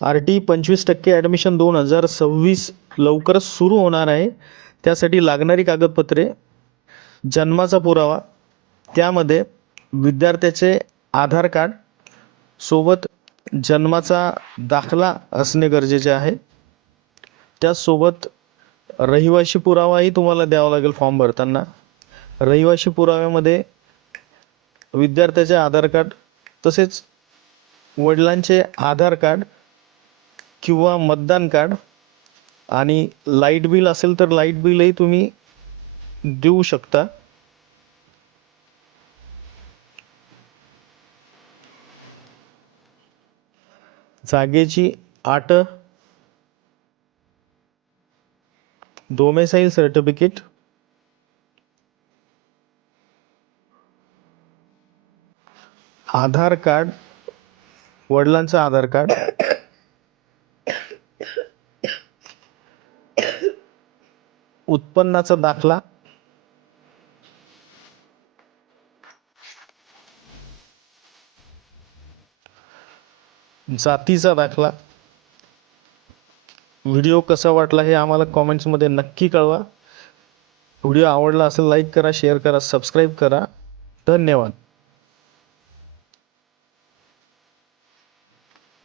RT 25% admission 2026 लवकरच सुरू होणार आहे. त्यासाठी लागणारी कागदपत्रे, जन्माचा पुरावा, त्यामध्ये विद्यार्थ्याचे आधार कार्ड सोबत जन्माचा दाखला असणे गरजेचे आहे. त्याचसोबत रहिवाशी पुरावाही तुम्हाला द्यावा लागेल फॉर्म भरताना. रहिवाशी पुराव्यामध्ये विद्यार्थ्याचे आधार कार्ड तसेच वडिलांचे आधार कार्ड किंवा मतदान कार्ड आणि लाईट बिल असेल तर लाईट बिलही तुम्ही देऊ शकता. जागेची अट, डोमेसाईल सर्टिफिकेट, आधार कार्ड, वडिलांचं आधार कार्ड, उत्पन्नाचा दाखला, जातीचा दाखला. व्हिडिओ कसा वाटला हे आम्हाला कॉमेंट्समध्ये नक्की कळवा. व्हिडिओ आवडला असेल लाईक करा, शेअर करा, सबस्क्राईब करा. धन्यवाद.